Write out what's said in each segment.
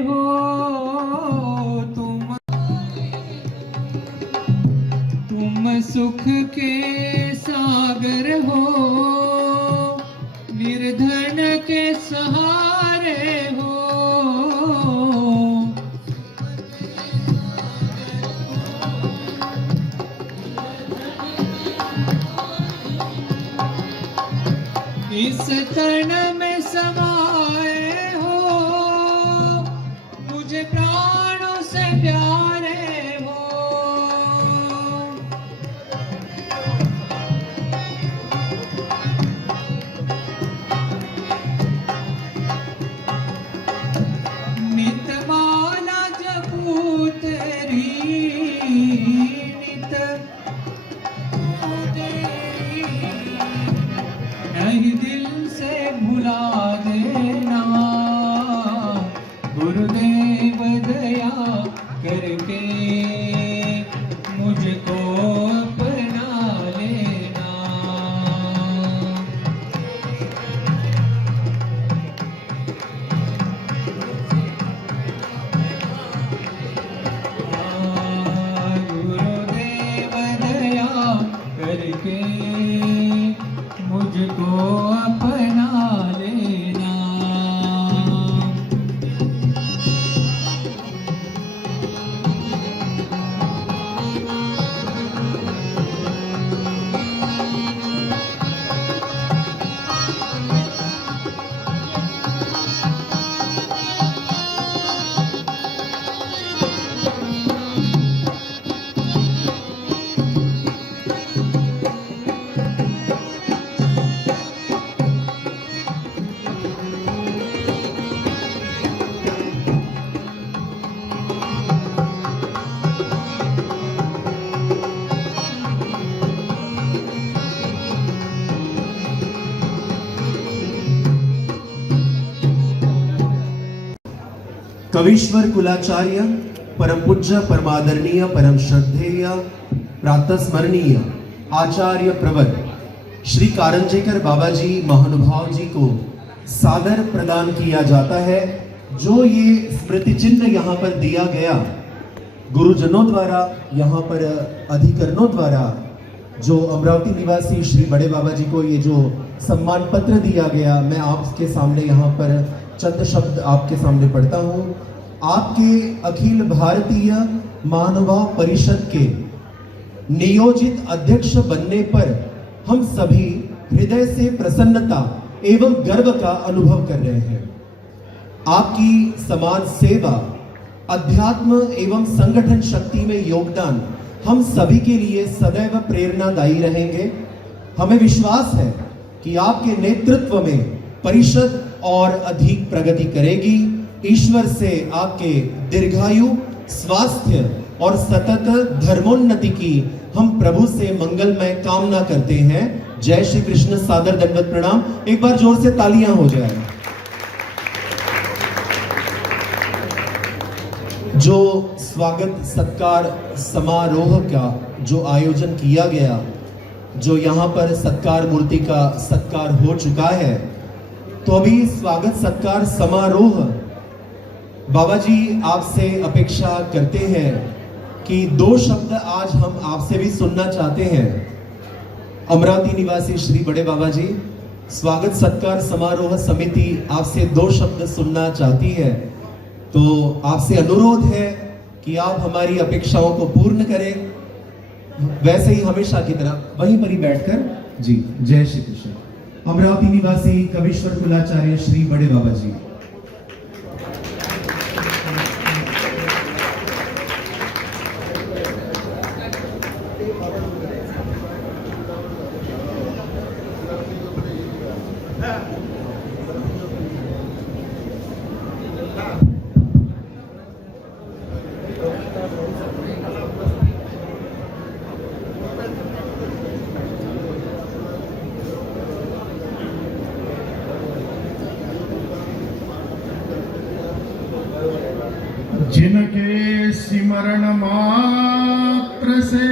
हो तुम सुख के सागर हो, निर्धन के सहारे हो। इस तन में समाए हो, मुझे प्राणों से प्यारे हो। नित माला जपू तेरी, नित नहीं दिल से भुला देना। गुरुदेव दया करके मुझको अपना लेना। गुरुदेव दया करके मुझको अपना लेना। कवीश्वर कुलाचार्य परम पूज्य परमादरणीय परम श्रद्धेय प्रातस्मरणीय आचार्य प्रवर श्री कारंजेकर बाबा जी महानुभाव जी को सादर प्रदान किया जाता है। जो ये स्मृति चिन्ह यहाँ पर दिया गया गुरुजनों द्वारा, यहाँ पर अधिकरणों द्वारा, जो अमरावती निवासी श्री बड़े बाबा जी को ये जो सम्मान पत्र दिया गया, मैं आपके सामने यहाँ पर चंद शब्द आपके सामने पढ़ता हूँ। आपके अखिल भारतीय महानुभाव परिषद के नियोजित अध्यक्ष बनने पर हम सभी हृदय से प्रसन्नता एवं गर्व का अनुभव कर रहे हैं। आपकी समाज सेवा, अध्यात्म एवं संगठन शक्ति में योगदान हम सभी के लिए सदैव प्रेरणादायी रहेंगे। हमें विश्वास है कि आपके नेतृत्व में परिषद और अधिक प्रगति करेगी। ईश्वर से आपके दीर्घायु, स्वास्थ्य और सतत धर्मोन्नति की हम प्रभु से मंगलमय कामना करते हैं। जय श्री कृष्ण। सादर दंडवत प्रणाम। एक बार जोर से तालियां हो जाए। जो स्वागत सत्कार समारोह का जो आयोजन किया गया, जो यहाँ पर सत्कार मूर्ति का सत्कार हो चुका है, तो अभी स्वागत सत्कार समारोह बाबा जी आपसे अपेक्षा करते हैं कि दो शब्द आज हम आपसे भी सुनना चाहते हैं। अमरावती निवासी श्री बड़े बाबा जी, स्वागत सत्कार समारोह समिति आपसे दो शब्द सुनना चाहती है, तो आपसे अनुरोध है कि आप हमारी अपेक्षाओं को पूर्ण करें। वैसे ही हमेशा की तरह वहीं पर ही बैठकर जी। जय श्री कृष्ण। अमरावती निवासी कवीश्वर कुलाचार्य श्री बड़े बाबा जी। जिनके सिमरण मात्र से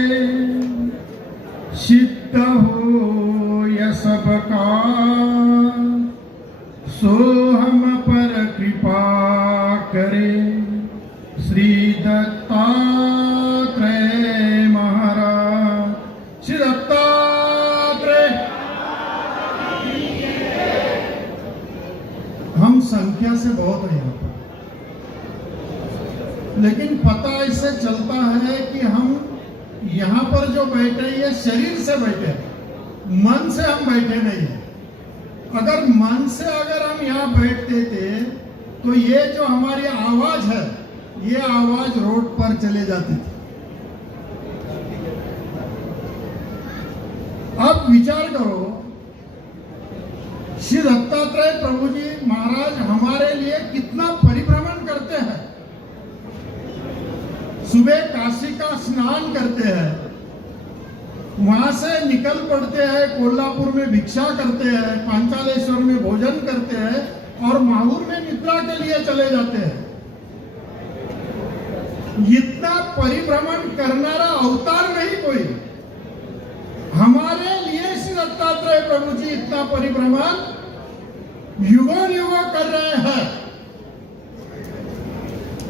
सिद्ध हो यह सबका, सो हम पर कृपा करे श्री दत्तात्रेय महाराज, श्री दत्तात्रेय। हम संख्या से बहुत हैं यहाँ पर, लेकिन पता इससे चलता है कि हम यहाँ पर जो बैठे ये शरीर से बैठे हैं, मन से हम बैठे नहीं हैं। अगर मन से अगर हम यहाँ बैठते थे तो ये जो हमारी आवाज है, ये आवाज रोड पर चले जाती थी। अब विचार करो, श्री दत्तात्रेय प्रभु जी महाराज हमारे लिए कितना परिभ्रमण करते हैं। सुबह काशी का स्नान करते हैं, वहां से निकल पड़ते हैं, कोल्हापुर में भिक्षा करते हैं, पांचालेश्वर में भोजन करते हैं और माहूर में निद्रा के लिए चले जाते हैं। इतना परिभ्रमण करनारा अवतार नहीं कोई। हमारे लिए श्री दत्तात्रेय प्रभु जी इतना परिभ्रमण युगों युगों कर रहे हैं।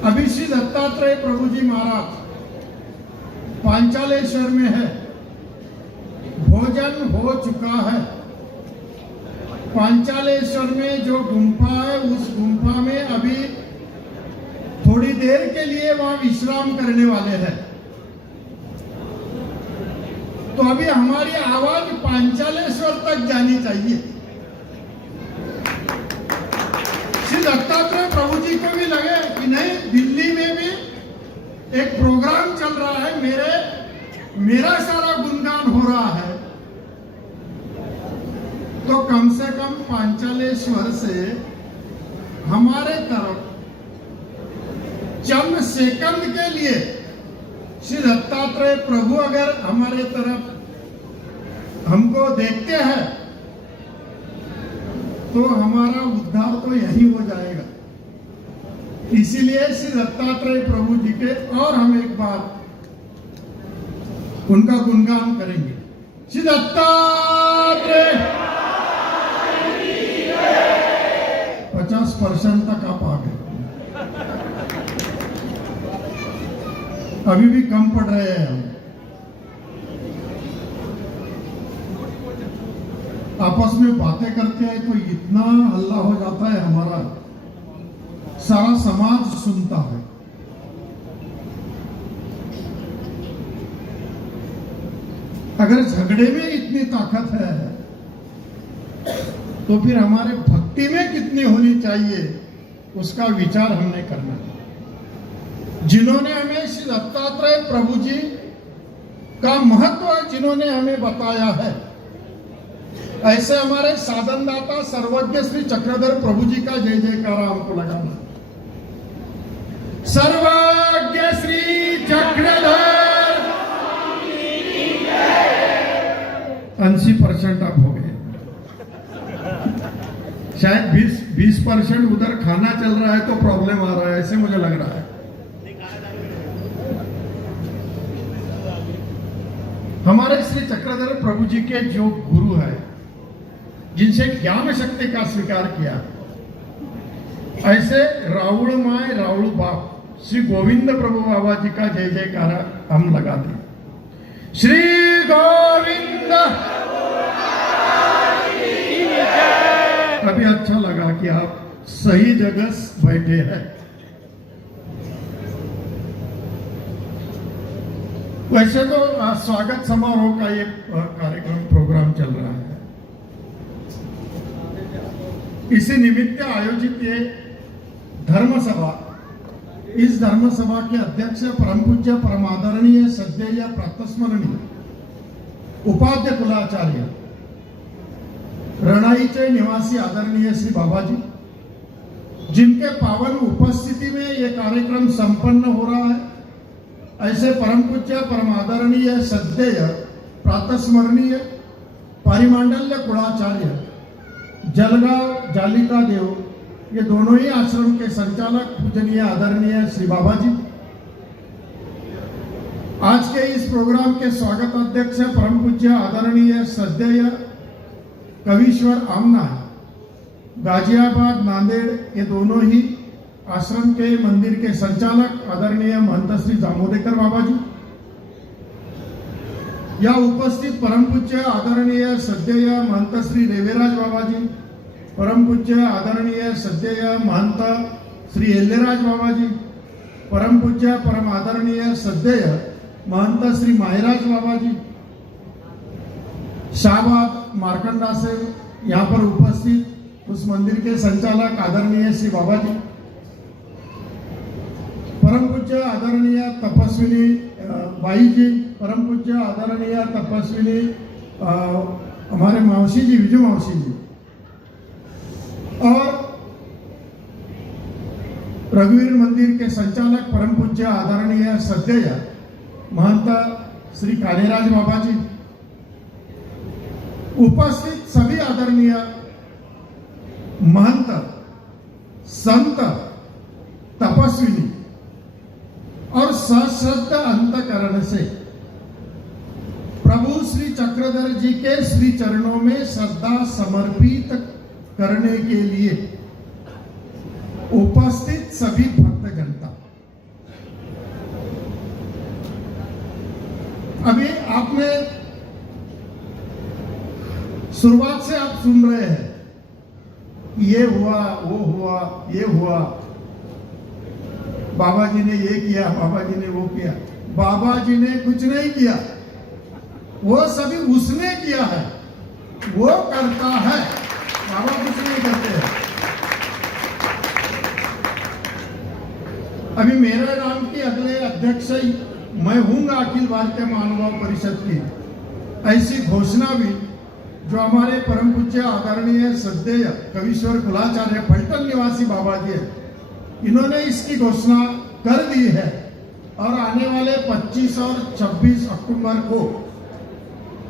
अभी श्री दत्तात्रेय प्रभु जी महाराज पांचालेश्वर में है, भोजन हो चुका है। पांचालेश्वर में जो गुंफा है, उस गुंफा में अभी थोड़ी देर के लिए वहां विश्राम करने वाले हैं। तो अभी हमारी आवाज पांचालेश्वर तक जानी चाहिए। श्री दत्तात्रेय प्रभु जी को भी लगे कि नहीं, दिल्ली में भी एक प्रोग्राम चल रहा है, मेरा सारा गुणगान हो रहा है, तो कम से कम पांचालेश्वर से हमारे तरफ चंद सेकंड के लिए श्री दत्तात्रेय प्रभु अगर हमारे तरफ हमको देखते हैं तो हमारा उद्धार तो यही हो जाएगा। इसीलिए श्री दत्तात्रेय प्रभु जी के और हम एक बार उनका गुणगान करेंगे। श्री दत्तात्रेय 50% तक आप आ गए, अभी भी कम पड़ रहे हैं हम। आपस में बातें करते हैं तो इतना हल्ला हो जाता है, हमारा सारा समाज सुनता है। अगर झगड़े में इतनी ताकत है तो फिर हमारे भक्ति में कितनी होनी चाहिए, उसका विचार हमने करना है। जिन्होंने हमें श्री दत्तात्रेय प्रभु जी का महत्व जिन्होंने हमें बताया है, ऐसे हमारे साधनदाता सर्वज्ञ श्री चक्रधर प्रभु जी का जय जयकार हमको लगाना। सर्वज्ञ श्री चक्रधर 80% आप हो गए, शायद 20% उधर खाना चल रहा है तो प्रॉब्लम आ रहा है, ऐसे मुझे लग रहा है। हमारे श्री चक्रधर प्रभु जी के जो गुरु है, जिनसे ज्ञान शक्ति का स्वीकार किया, ऐसे राउल माय राउल बाप श्री गोविंद प्रभु बाबा जी का जय जयकार हम लगाते हैं। श्री गोविंद। अभी अच्छा लगा कि आप सही जगह बैठे हैं। वैसे तो स्वागत समारोह का ये कार्यक्रम प्रोग्राम चल रहा है, इसी निमित्त आयोजित ये धर्म सभा, इस धर्म सभा के अध्यक्ष परम पूज्य परम आदरणीय श्रद्धेय प्रातस्मरणीय उपाध्य कुलाचार्य रणाईचे निवासी आदरणीय श्री बाबाजी, जिनके पावन उपस्थिति में ये कार्यक्रम संपन्न हो रहा है, ऐसे परम पूज्य परम आदरणीय श्रद्धेय प्रातस्मरणीय परिमांडल्य कुलाचार्य जलगांव जालिका देव, ये दोनों ही आश्रम के संचालक पूजनीय आदरणीय श्री बाबाजी, आज के इस प्रोग्राम के स्वागत अध्यक्ष परम पूज्य आदरणीय श्रद्धेय कवीश्वर आमना गाजियाबाद नांदेड़, ये दोनों ही आश्रम के मंदिर के संचालक आदरणीय महंत श्री जामोदेकर बाबा जी, या उपस्थित परम पूज्य आदरणीय सद्यय महंत श्री रेवेराज बाबा जी, परम पूज्य आदरणीय सद्यय महंत श्री एल्लेराज बाबा जी, परम पूज्य परम आदरणीय सद्यय महंत श्री माहिराज बाबा जी, शाहबाद मार्कंडा से यहाँ पर उपस्थित उस मंदिर के संचालक आदरणीय श्री बाबा जी, परम पूज्य आदरणीय तपस्विनी बाई जी, परम पूज्य आदरणीय तपस्विनी हमारे मौसी जी, विजय मौसी जी, और रघुवीर मंदिर के संचालक परम पूज्य आदरणीय सद्यय महंत श्री कानेराज बाबा जी, उपस्थित सभी आदरणीय महंत, संत, तपस्विनी और सश्रद्ध अंतकरण से प्रभु श्री चक्रधर जी के श्री चरणों में श्रद्धा समर्पित करने के लिए उपस्थित सभी भक्त जनता, अभी आपने शुरुआत से आप सुन रहे हैं, ये हुआ, वो हुआ, ये हुआ, बाबा जी ने ये किया, बाबा जी ने वो किया। बाबा जी ने कुछ नहीं किया, वो सभी उसने किया है, वो करता है, बाबा कुछ नहीं करते हैं। अभी मेरे नाम की अगले अध्यक्ष मैं हूंगा अखिल भारतीय महानुभाव परिषद की, ऐसी घोषणा भी जो हमारे परम पूज्य आदरणीय सद्यय कविश्वर कुलाचार्य फलटन निवासी बाबा जी है, इन्होंने इसकी घोषणा कर दी है। और आने वाले 25 और 26 अक्टूबर को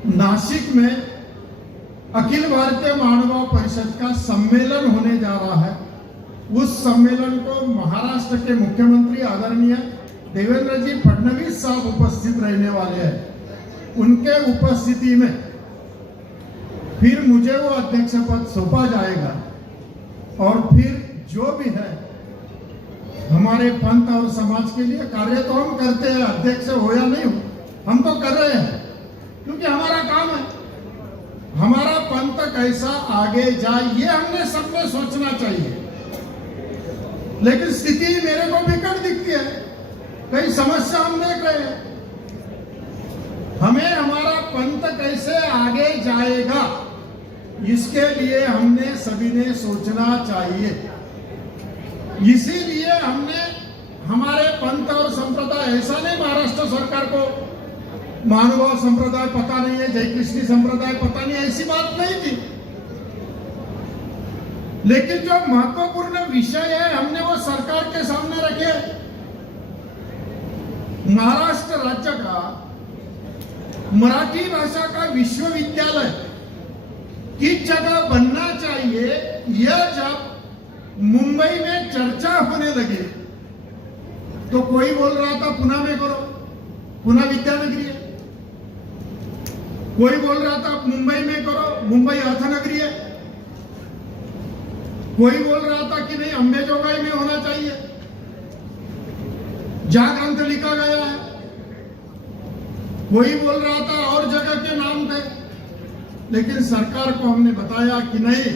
नासिक में अखिल भारतीय महानुभाव परिषद का सम्मेलन होने जा रहा है। उस सम्मेलन को महाराष्ट्र के मुख्यमंत्री आदरणीय देवेंद्र जी फडणवीस साहब उपस्थित रहने वाले हैं। उनके उपस्थिति में फिर मुझे वो अध्यक्ष पद सौंपा जाएगा और फिर जो भी है हमारे पंथ और समाज के लिए कार्य तो हम करते हैं, अध्यक्ष हो या नहीं हो, हम तो कर रहे हैं क्योंकि हमारा काम है। हमारा पंथ कैसा आगे जाए ये हमने सबने सोचना चाहिए। लेकिन स्थिति मेरे को बिकट दिखती है, कई समस्या हम देख रहे हैं। हमें हमारा पंथ कैसे आगे जाएगा इसके लिए हमने सभी ने सोचना चाहिए। इसीलिए हमने हमारे पंथ और संप्रदाय, ऐसा नहीं महाराष्ट्र सरकार को महानुभाव संप्रदाय पता नहीं है, जय कृष्णी संप्रदाय पता नहीं, ऐसी बात नहीं थी। लेकिन जो महत्वपूर्ण विषय है हमने वो सरकार के सामने रखे। महाराष्ट्र राज्य का मराठी भाषा का विश्वविद्यालय किस जगह बनना चाहिए, यह जब मुंबई में चर्चा होने लगी तो कोई बोल रहा था पुणे में करो, पुणे विद्यानगरी है। कोई बोल रहा था मुंबई में करो, मुंबई अर्थनगरी है। कोई बोल रहा था कि नहीं अंबेजोगाई में होना चाहिए, जहां ग्रंथ लिखा गया है। कोई बोल रहा था और जगह के नाम थे। लेकिन सरकार को हमने बताया कि नहीं,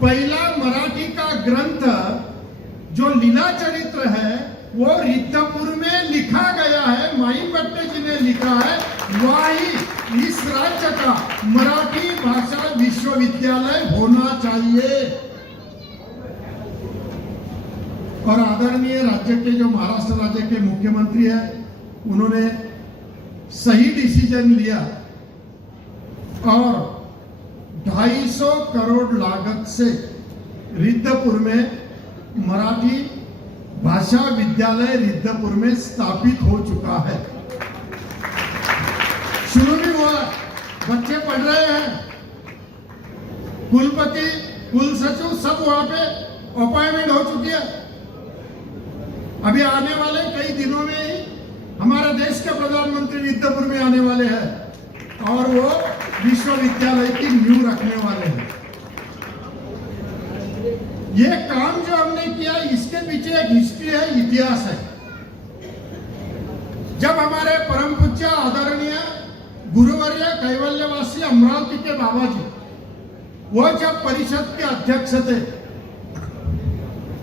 पहला मराठी का ग्रंथ जो लीला चरित्र है वो रिद्धपुर में लिखा गया है, माईमभट्ट जी ने लिखा है। वही इस राज्य का मराठी भाषा विश्वविद्यालय होना चाहिए। और आदरणीय राज्य के जो महाराष्ट्र राज्य के मुख्यमंत्री है उन्होंने सही डिसीजन लिया और 250 करोड़ लागत से रिद्धपुर में मराठी भाषा विद्यालय रिद्धपुर में स्थापित हो चुका है। शुरू भी हुआ, बच्चे पढ़ रहे हैं, कुलपति कुल सचिव सब वहां पे अपॉइंटमेंट हो चुकी है। अभी आने वाले कई दिनों में ही हमारे देश के प्रधानमंत्री रिद्धपुर में आने वाले हैं और वो विश्वविद्यालय की नींव रखने वाले हैं। ये काम जो हमने किया इसके पीछे एक हिस्ट्री है, इतिहास है। जब हमारे परम पूज्य आदरणीय गुरुवर्य कैवल्यवासी अमरावती के बाबा जी वो जब परिषद के अध्यक्ष थे,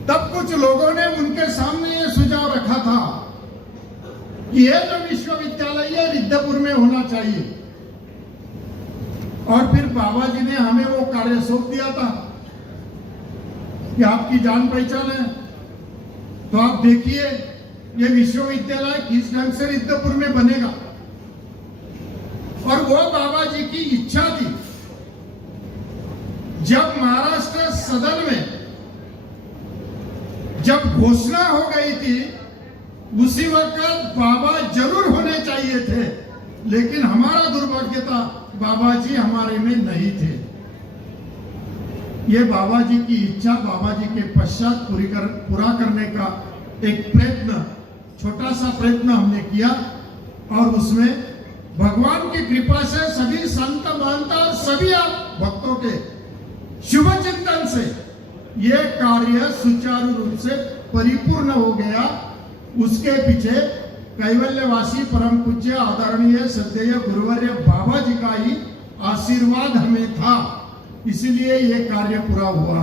तब कुछ लोगों ने उनके सामने ये सुझाव रखा था कि ये जो विश्वविद्यालय है रिद्धपुर में होना चाहिए। और फिर बाबा जी ने हमें वो कार्य सौंप दिया था कि आपकी जान पहचान है, तो आप देखिए ये विश्वविद्यालय किस ढंग से रिद्धपुर में बनेगा। और वो बाबा जी की इच्छा थी। जब महाराष्ट्र सदन में जब घोषणा हो गई थी, उसी वक्त बाबा जरूर होने चाहिए थे, लेकिन हमारा दुर्भाग्य था बाबा जी हमारे में नहीं थे। ये बाबा जी की इच्छा, बाबा जी के पश्चात पूरा करने का एक प्रयत्न, छोटा सा प्रयत्न हमने किया। और उसमें भगवान की कृपा से सभी संत महंत और सभी आप भक्तों के शुभ चिंतन से ये कार्य सुचारू रूप से परिपूर्ण हो गया। उसके पीछे कैवल्यवासी परम पूज्य आदरणीय श्रद्धेय गुरुवर्य बाबा जी का ही आशीर्वाद हमें था, इसलिए ये कार्य पूरा हुआ।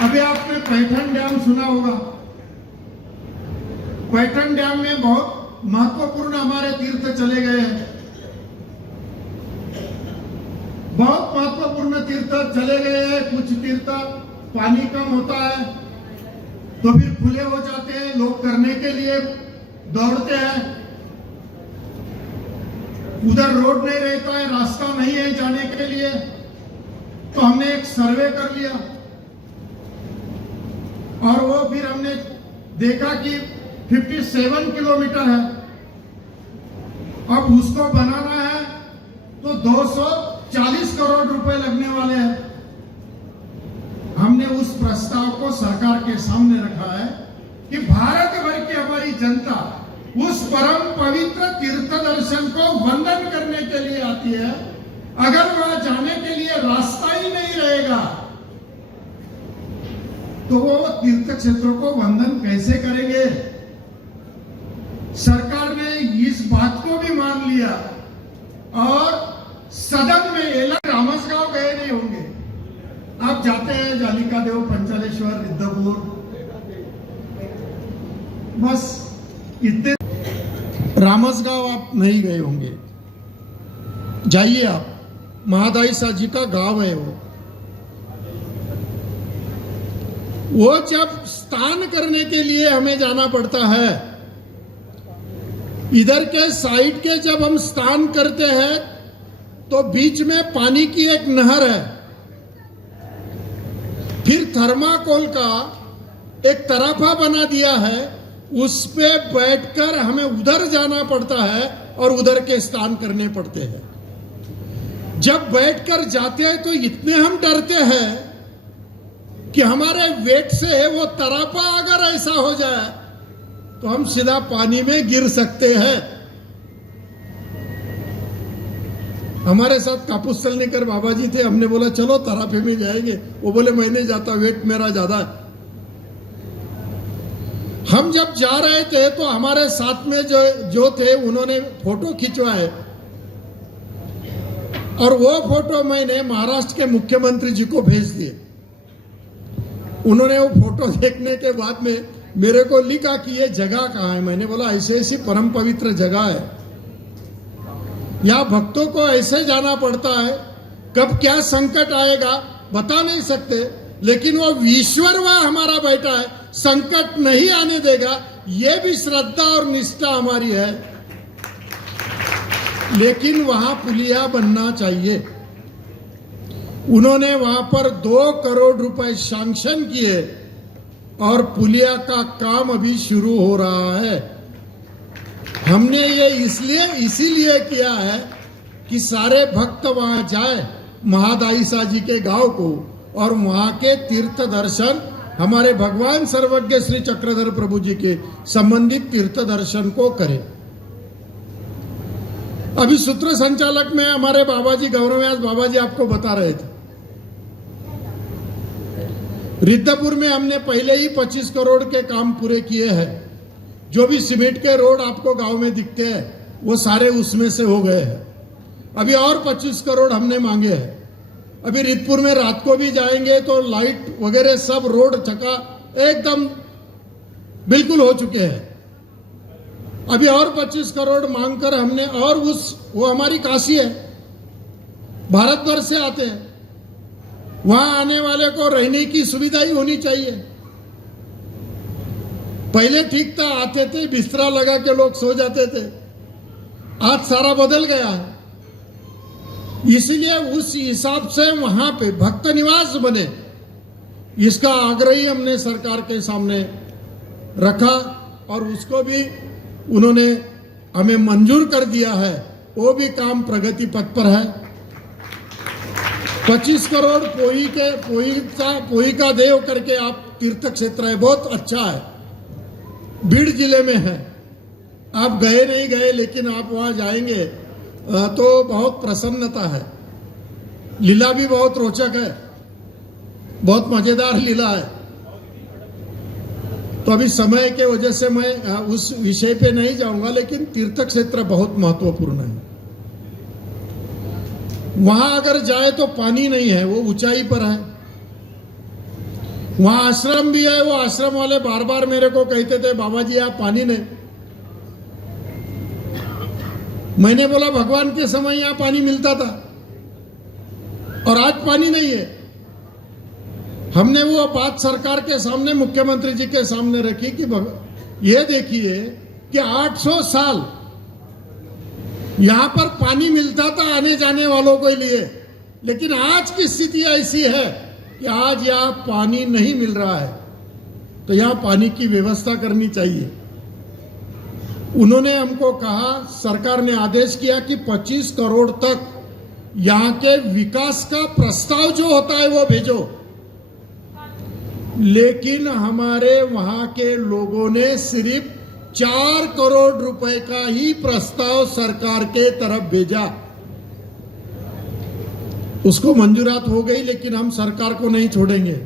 अभी आपने पैठन डैम सुना होगा। पैठन डैम में बहुत महत्वपूर्ण हमारे तीर्थ चले गए हैं, बहुत महत्वपूर्ण तीर्थ चले गए हैं। कुछ तीर्थ पानी कम होता है तो फिर खुले हो जाते हैं, लोग करने के लिए दौड़ते हैं। उधर रोड नहीं रहता है, रास्ता नहीं है जाने के लिए, तो हमने एक सर्वे कर लिया और वो फिर हमने देखा कि 57 किलोमीटर है। अब उसको बनाना है तो 240 करोड़ रुपए लगने वाले हैं। हमने उस प्रस्ताव को सरकार के सामने रखा है कि भारत भर की हमारी जनता उस परम पवित्र तीर्थ दर्शन को वंदन करने के लिए आती है। अगर वहां जाने के लिए रास्ता ही नहीं रहेगा तो वो तीर्थ क्षेत्रों को वंदन कैसे करेंगे। सरकार ने इस बात को भी मान लिया और सदन में एलर रामसगांव गए नहीं होंगे। आप जाते हैं जालिका देव, पंचालेश्वर, रिद्धपुर, बस इतने। रामसगांव आप नहीं गए होंगे, जाइए आप, महादाईसा जी का गांव है वो जब स्नान करने के लिए हमें जाना पड़ता है, इधर के साइड के जब हम स्नान करते हैं तो बीच में पानी की एक नहर है, फिर थर्माकोल का एक तराफा बना दिया है, उस पे बैठकर हमें उधर जाना पड़ता है और उधर के स्नान करने पड़ते हैं। जब बैठकर जाते हैं तो इतने हम डरते हैं कि हमारे वेट से वो तराफा अगर ऐसा हो जाए तो हम सीधा पानी में गिर सकते हैं। हमारे साथ कापूस चलनेकर बाबा जी थे, हमने बोला चलो तराफे में जाएंगे, वो बोले मैं नहीं जाता, वेट मेरा ज्यादा है। हम जब जा रहे थे तो हमारे साथ में जो थे उन्होंने फोटो खिंचवाए और वो फोटो मैंने महाराष्ट्र के मुख्यमंत्री जी को भेज दिए। उन्होंने वो फोटो देखने के बाद में मेरे को लिखा कि ये जगह कहाँ है। मैंने बोला ऐसे ऐसी परम पवित्र जगह है, यहाँ भक्तों को ऐसे जाना पड़ता है, कब क्या संकट आएगा बता नहीं सकते, लेकिन वो ईश्वर वहां हमारा बैठा है, संकट नहीं आने देगा। ये भी श्रद्धा और निष्ठा हमारी है, लेकिन वहां पुलिया बनना चाहिए। उन्होंने वहां पर 2 करोड़ रुपए सैंक्शन किए और पुलिया का काम अभी शुरू हो रहा है। हमने ये इसीलिए किया है कि सारे भक्त वहां जाए महादाईसा जी के गांव को और वहां के तीर्थ दर्शन, हमारे भगवान सर्वज्ञ श्री चक्रधर प्रभु जी के संबंधित तीर्थ दर्शन को करें। अभी सूत्र संचालक में हमारे बाबा जी, गौरव व्यास बाबा जी आपको बता रहे थे रिद्धपुर में हमने पहले ही 25 करोड़ के काम पूरे किए हैं। जो भी सीमेंट के रोड आपको गांव में दिखते हैं वो सारे उसमें से हो गए हैं। अभी और 25 करोड़ हमने मांगे हैं। अभी रिद्धपुर में रात को भी जाएंगे तो लाइट वगैरह सब रोड चका एकदम बिल्कुल हो चुके हैं। अभी और 25 करोड़ मांगकर हमने, और वो हमारी काशी है, भारत भर से आते हैं, वहां आने वाले को रहने की सुविधा ही होनी चाहिए। पहले ठीक था, आते थे बिस्तरा लगा के लोग सो जाते थे, आज सारा बदल गया है। इसलिए उस हिसाब से वहां पे भक्त निवास बने, इसका आग्रह हमने सरकार के सामने रखा और उसको भी उन्होंने हमें मंजूर कर दिया है। वो भी काम प्रगति पथ पर है। 25 करोड़ पोई का देव करके आप तीर्थ क्षेत्र है, बहुत अच्छा है, बीड़ जिले में है। आप गए नहीं गए, लेकिन आप वहां जाएंगे तो बहुत प्रसन्नता है। लीला भी बहुत रोचक है, बहुत मजेदार लीला है। तो अभी समय के वजह से मैं उस विषय पे नहीं जाऊंगा, लेकिन तीर्थ क्षेत्र बहुत महत्वपूर्ण है। वहां अगर जाए तो पानी नहीं है, वो ऊंचाई पर है। वहां आश्रम भी है, वो आश्रम वाले बार बार मेरे को कहते थे बाबा जी आप पानी नहीं। मैंने बोला भगवान के समय यहां पानी मिलता था और आज पानी नहीं है। हमने वो बात सरकार के सामने, मुख्यमंत्री जी के सामने रखी कि ये देखिए कि 800 साल यहां पर पानी मिलता था आने जाने वालों के लिए, लेकिन आज की स्थिति ऐसी है कि आज यहां पानी नहीं मिल रहा है। तो यहां पानी की व्यवस्था करनी चाहिए। उन्होंने हमको कहा, सरकार ने आदेश किया कि 25 करोड़ तक यहां के विकास का प्रस्ताव जो होता है वो भेजो। लेकिन हमारे वहां के लोगों ने सिर्फ 4 करोड़ रुपए का ही प्रस्ताव सरकार के तरफ भेजा। उसको मंजूरात हो गई, लेकिन हम सरकार को नहीं छोड़ेंगे।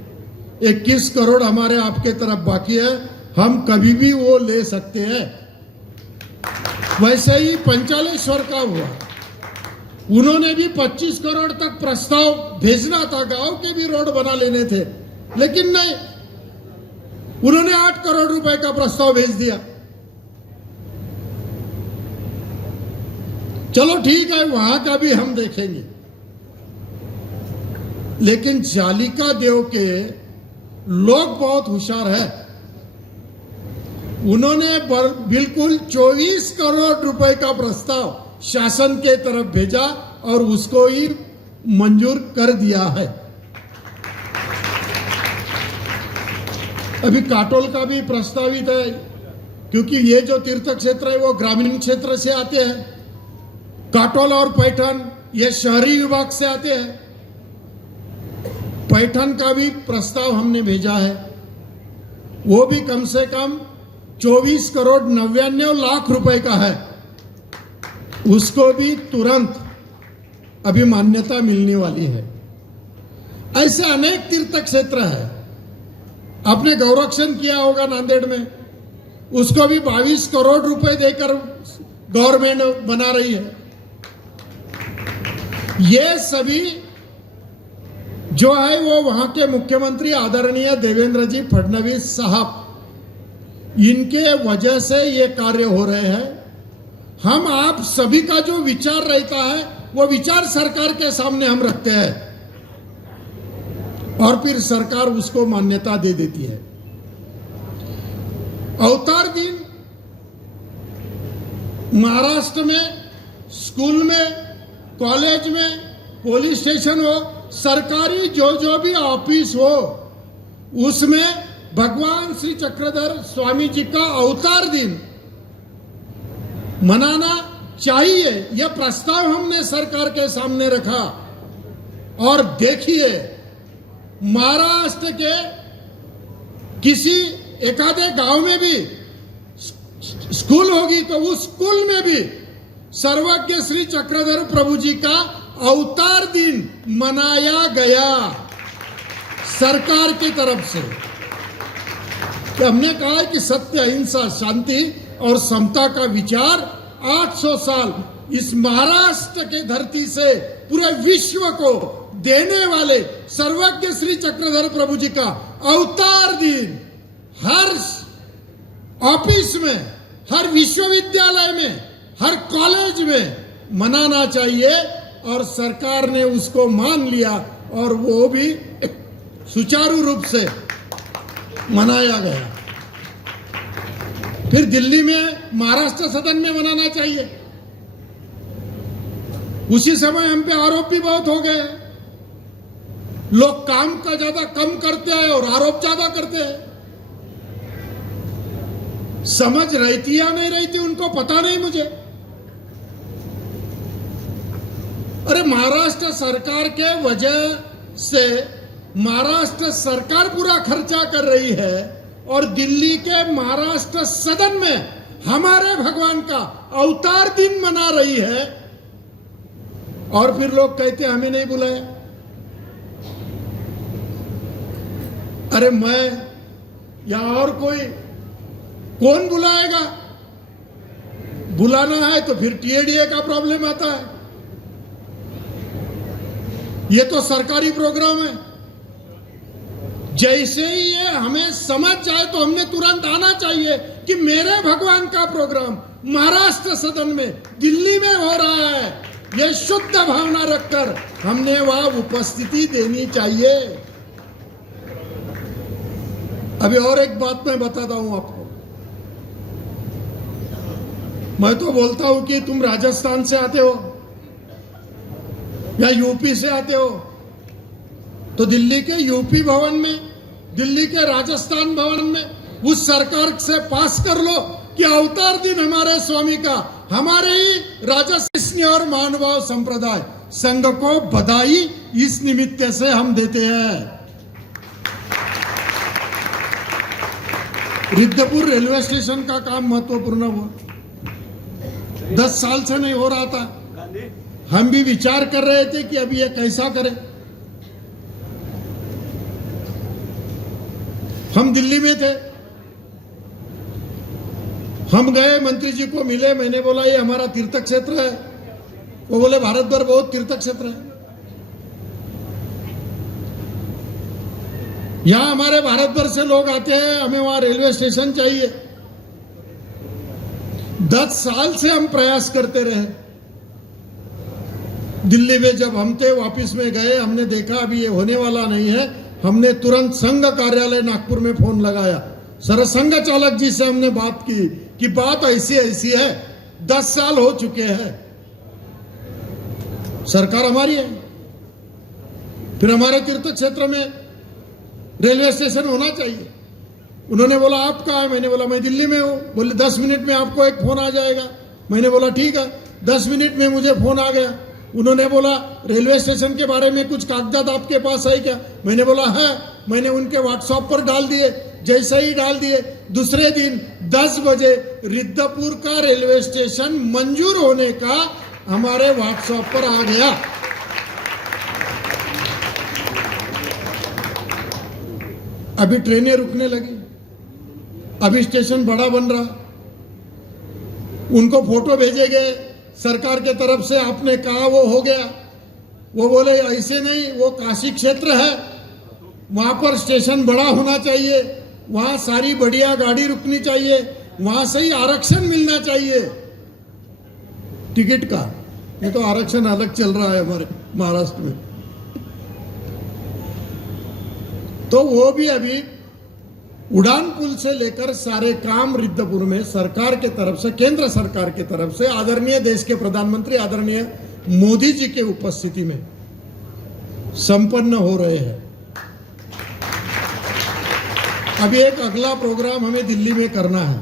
21 करोड़ हमारे आपके तरफ बाकी है, हम कभी भी वो ले सकते हैं। वैसे ही पंचालेश्वर का हुआ, उन्होंने भी 25 करोड़ तक प्रस्ताव भेजना था, गांव के भी रोड बना लेने थे, लेकिन नहीं, उन्होंने 8 करोड़ रुपए का प्रस्ताव भेज दिया। चलो ठीक है, वहां का भी हम देखेंगे। लेकिन जालिका देव के लोग बहुत होशियार है। उन्होंने बिल्कुल 24 करोड़ रुपए का प्रस्ताव शासन के तरफ भेजा और उसको ही मंजूर कर दिया है। अभी काटोल का भी प्रस्तावित है, क्योंकि ये जो तीर्थ क्षेत्र है वो ग्रामीण क्षेत्र से आते हैं। काटोल और पैठन ये शहरी विभाग से आते हैं। पैठन का भी प्रस्ताव हमने भेजा है, वो भी कम से कम 24 करोड़ 99 लाख रुपए का है। उसको भी तुरंत अभी मान्यता मिलने वाली है। ऐसे अनेक तीर्थ क्षेत्र है। आपने गौरक्षण किया होगा नांदेड़ में, उसको भी 22 करोड़ रुपए देकर गवर्नमेंट बना रही है। ये सभी जो है वो वहां के मुख्यमंत्री आदरणीय देवेंद्र जी फडणवीस साहब, इनके वजह से ये कार्य हो रहे हैं। हम आप सभी का जो विचार रहता है वो विचार सरकार के सामने हम रखते हैं और फिर सरकार उसको मान्यता दे देती है। अवतार दिन महाराष्ट्र में स्कूल में, कॉलेज में, पुलिस स्टेशन हो, सरकारी जो भी ऑफिस हो, उसमें भगवान श्री चक्रधर स्वामी जी का अवतार दिन मनाना चाहिए। यह प्रस्ताव हमने सरकार के सामने रखा। और देखिए, महाराष्ट्र के किसी एकाधे गांव में भी स्कूल होगी तो उस स्कूल में भी सर्वज्ञ श्री चक्रधर प्रभु जी का अवतार दिन मनाया गया। सरकार की तरफ से कि हमने कहा है कि सत्य, अहिंसा, शांति और समता का विचार 800 साल इस महाराष्ट्र के धरती से पूरे विश्व को देने वाले सर्वज्ञ श्री चक्रधर प्रभु जी का अवतार दिन हर ऑफिस में, हर विश्वविद्यालय में, हर कॉलेज में मनाना चाहिए। और सरकार ने उसको मान लिया और वो भी सुचारू रूप से मनाया गया। फिर दिल्ली में महाराष्ट्र सदन में मनाना चाहिए। उसी समय हम पे आरोप भी बहुत हो गए। लोग काम का ज्यादा कम करते हैं और आरोप ज्यादा करते हैं। समझ रहती या नहीं रहती उनको पता नहीं मुझे। अरे महाराष्ट्र सरकार के वजह से महाराष्ट्र सरकार पूरा खर्चा कर रही है और दिल्ली के महाराष्ट्र सदन में हमारे भगवान का अवतार दिन मना रही है और फिर लोग कहते हमें नहीं बुलाया। अरे मैं या और कोई कौन बुलाएगा? बुलाना है तो फिर टीएडीए का प्रॉब्लम आता है। ये तो सरकारी प्रोग्राम है। जैसे ही ये हमें समझ जाए तो हमने तुरंत आना चाहिए कि मेरे भगवान का प्रोग्राम महाराष्ट्र सदन में दिल्ली में हो रहा है। ये शुद्ध भावना रखकर हमने वहां उपस्थिति देनी चाहिए। अभी और एक बात मैं बताता हूं आपको। मैं तो बोलता हूं कि तुम राजस्थान से आते हो या यूपी से आते हो तो दिल्ली के यूपी भवन में, दिल्ली के राजस्थान भवन में उस सरकार से पास कर लो कि अवतार दिन हमारे स्वामी का, हमारे ही राजस्थान और महानुभाव संप्रदाय संघ को बधाई इस निमित्त से हम देते हैं। रिद्धपुर रेलवे स्टेशन का काम महत्वपूर्ण हुआ। 10 साल से नहीं हो रहा था। हम भी विचार कर रहे थे कि अभी ये कैसा करें। हम दिल्ली में थे, हम गए, मंत्री जी को मिले। मैंने बोला ये हमारा तीर्थ क्षेत्र है। वो बोले भारत भर बहुत तीर्थ क्षेत्र है। यहां हमारे भारत भर से लोग आते हैं, हमें वहां रेलवे स्टेशन चाहिए। 10 साल से हम प्रयास करते रहे। दिल्ली में जब हम थे, वापिस में गए, हमने देखा अभी ये होने वाला नहीं है। हमने तुरंत संघ कार्यालय नागपुर में फोन लगाया। सरसंघ चालक जी से हमने बात की कि बात ऐसी ऐसी है, 10 साल हो चुके हैं, सरकार हमारी है, फिर हमारे तीर्थ क्षेत्र में रेलवे स्टेशन होना चाहिए। उन्होंने बोला आप कहाँ है? मैंने बोला मैं दिल्ली में हूँ। बोले 10 मिनट में आपको एक फोन आ जाएगा। मैंने बोला ठीक है। 10 मिनट में मुझे फोन आ गया। उन्होंने बोला रेलवे स्टेशन के बारे में कुछ कागजात आपके पास है क्या? मैंने बोला है। मैंने उनके व्हाट्सएप पर डाल दिए। जैसे ही डाल दिए, दूसरे दिन 10 बजे रिद्धपुर का रेलवे स्टेशन मंजूर होने का हमारे व्हाट्सएप पर आ गया। अभी ट्रेनें रुकने लगी, अभी स्टेशन बड़ा बन रहा। उनको फोटो भेजे गए सरकार के तरफ से, आपने कहा वो हो गया। वो बोले ऐसे नहीं, वो काशी क्षेत्र है, वहां पर स्टेशन बड़ा होना चाहिए, वहां सारी बढ़िया गाड़ी रुकनी चाहिए, वहां से ही आरक्षण मिलना चाहिए टिकट का। ये तो आरक्षण अलग चल रहा है हमारे महाराष्ट्र में। तो वो भी अभी उड़ान पुल से लेकर सारे काम रिद्धपुर में सरकार के तरफ से, केंद्र सरकार के तरफ से, आदरणीय देश के प्रधानमंत्री आदरणीय मोदी जी के उपस्थिति में संपन्न हो रहे हैं। अभी एक अगला प्रोग्राम हमें दिल्ली में करना है।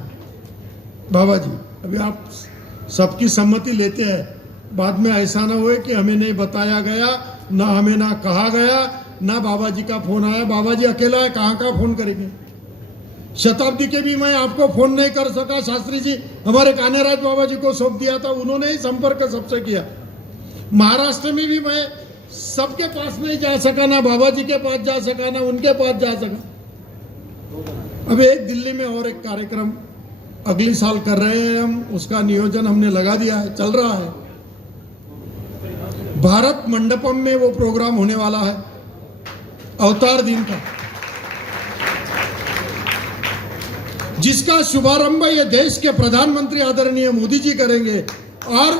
बाबा जी, अभी आप सबकी सम्मति लेते हैं, बाद में ऐसा ना हुए कि हमें नहीं बताया गया, ना हमें ना कहा गया, ना बाबा जी का फोन आया। बाबा जी अकेला है, कहाँ का फोन करेंगे? शताब्दी के भी मैं आपको फोन नहीं कर सका। शास्त्री जी हमारे कान्हेराज बाबा जी को सौंप दिया था, उन्होंने ही संपर्क सबसे किया। महाराष्ट्र में भी मैं सबके पास नहीं जा सका, ना बाबा जी के पास जा सका, ना उनके पास जा सका। अब एक दिल्ली में और एक कार्यक्रम अगली साल कर रहे हैं हम, उसका नियोजन हमने लगा दिया है, चल रहा है। भारत मंडपम में वो प्रोग्राम होने वाला है अवतार दिन का, जिसका शुभारंभ ये देश के प्रधानमंत्री आदरणीय मोदी जी करेंगे और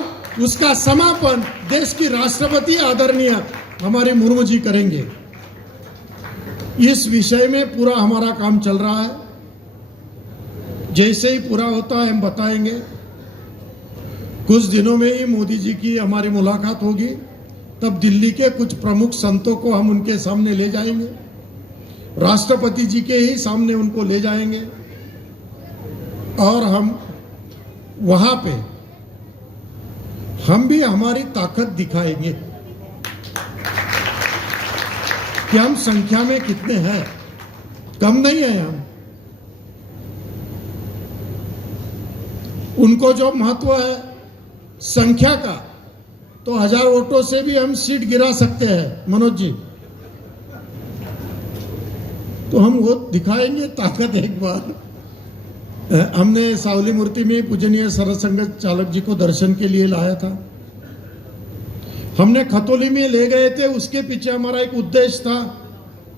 उसका समापन देश की राष्ट्रपति आदरणीय हमारे मुर्मू जी करेंगे। इस विषय में पूरा हमारा काम चल रहा है। जैसे ही पूरा होता है हम बताएंगे। कुछ दिनों में ही मोदी जी की हमारी मुलाकात होगी, तब दिल्ली के कुछ प्रमुख संतों को हम उनके सामने ले जाएंगे, राष्ट्रपति जी के ही सामने उनको ले जाएंगे और हम वहां पे हम भी हमारी ताकत दिखाएंगे कि हम संख्या में कितने हैं, कम नहीं है हम। उनको जो महत्व है संख्या का, तो 1000 वोटों से भी हम सीट गिरा सकते हैं मनोज जी। तो हम वो दिखाएंगे ताकत एक बार। हमने सावली मूर्ति में पूजनीय सरसंघ चालक जी को दर्शन के लिए लाया था। हमने खतौली में ले गए थे, उसके पीछे हमारा एक उद्देश्य था